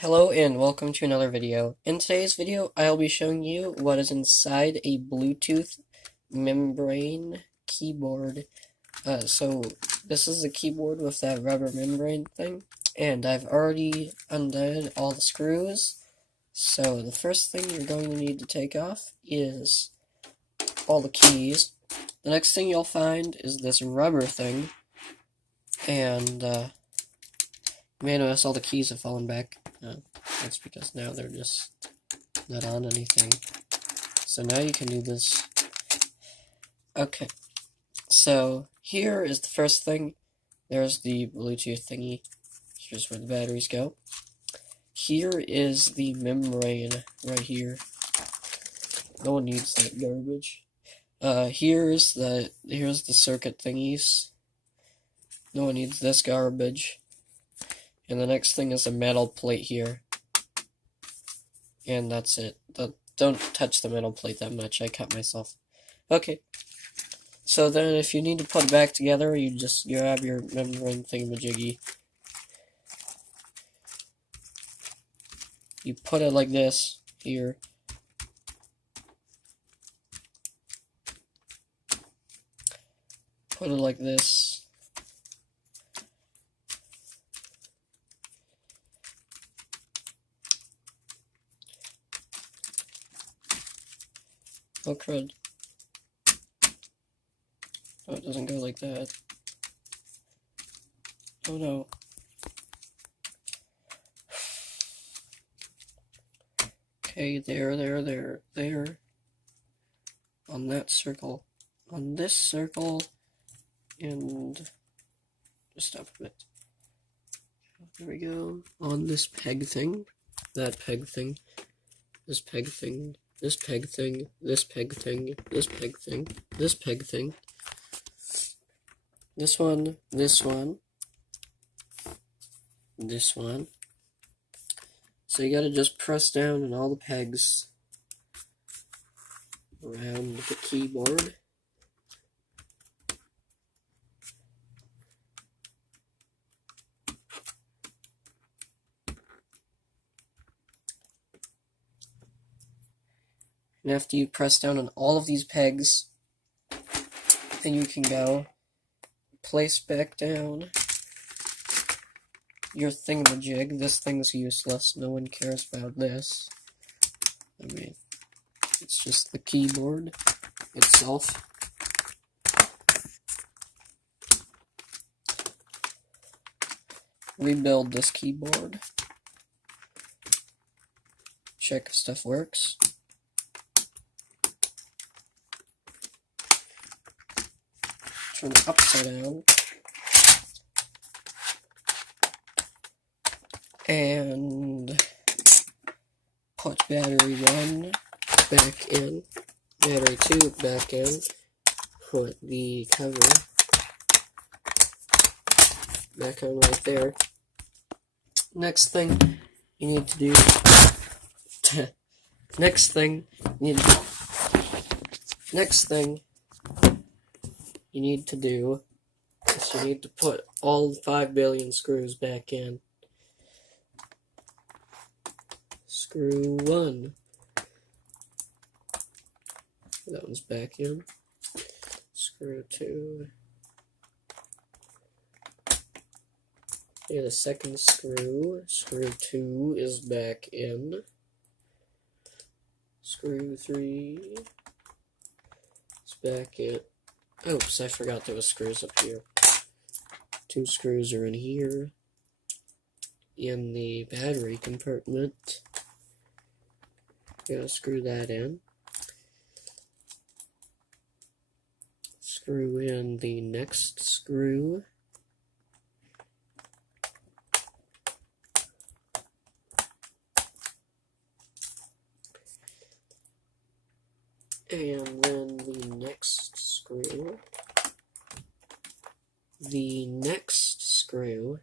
Hello and welcome to another video. In today's video, I'll be showing you what is inside a Bluetooth membrane keyboard. So this is the keyboard with that rubber membrane thing, and I've already undone all the screws. So the first thing you're going to need to take off is all the keys. The next thing you'll find is this rubber thing, and you may notice all the keys have fallen back. That's because now they're just not on anything. So now you can do this. Okay, so here is the first thing. There's the Bluetooth thingy. Here's where the batteries go. Here is the membrane right here. No one needs that garbage. Here's the circuit thingies. No one needs this garbage. And the next thing is a metal plate here. And that's it. Don't touch the metal plate that much. I cut myself. Okay. So then if you need to put it back together, you just grab your membrane thingamajiggy. You put it like this here. Put it like this. Oh crud. Oh, it doesn't go like that. Oh no. Okay, there. On that circle. On this circle. And just up a bit. There we go. On this peg thing. That peg thing. This peg thing. This peg thing. This peg thing. This peg thing. This peg thing. This one. This one. This one. So you gotta just press down on all the pegs around the keyboard. And after you press down on all of these pegs, then you can go place back down your thingamajig. This thing's useless. No one cares about this. I mean, it's just the keyboard itself. Rebuild this keyboard. Check if stuff works. Turn it upside down. And put battery 1 back in. Battery 2 back in. Put the cover back on right there. Next thing you need to do Next thing you need to do is you need to put all 5 billion screws back in. Screw 1. That one's back in. Screw 2. Okay, the second screw. Screw 2 is back in. Screw 3 is back in. Oops, I forgot there was screws up here. 2 screws are in here. In the battery compartment. Gotta screw that in. Screw in the next screw. And then the next screw. The next screw.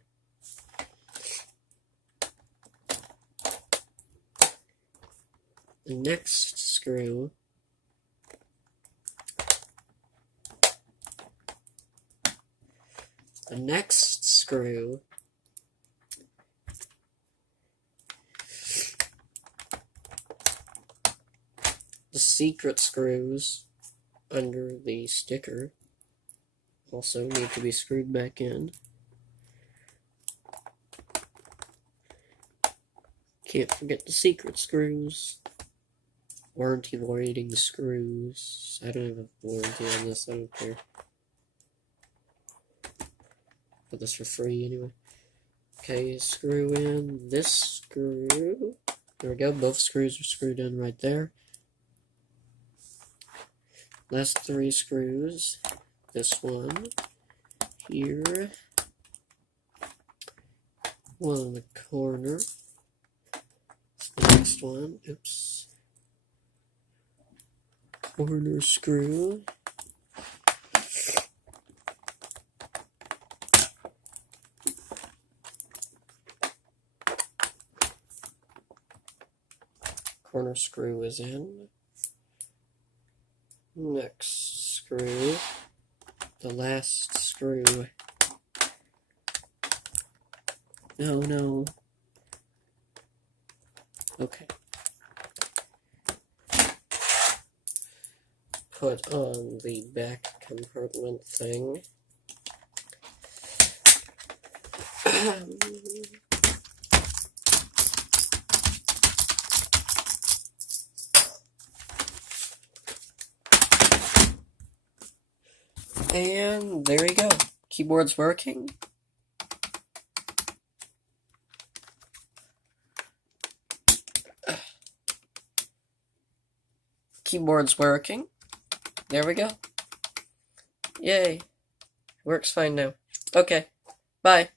The next screw. The next screw. the secret screws under the sticker also need to be screwed back in. Can't forget the secret screws. Warranty voiding screws. I don't have a warranty on this, I don't care. Put this for free anyway. Okay, screw in this screw. There we go, both screws are screwed in right there. Last 3 screws. This one here. One in the corner. It's the next one. Oops. Corner screw. Corner screw is in. Next screw. The last screw. No. Okay. Put on the back compartment thing. And there you go. Keyboard's working. Keyboard's working. There we go. Yay. Works fine now. Okay. Bye.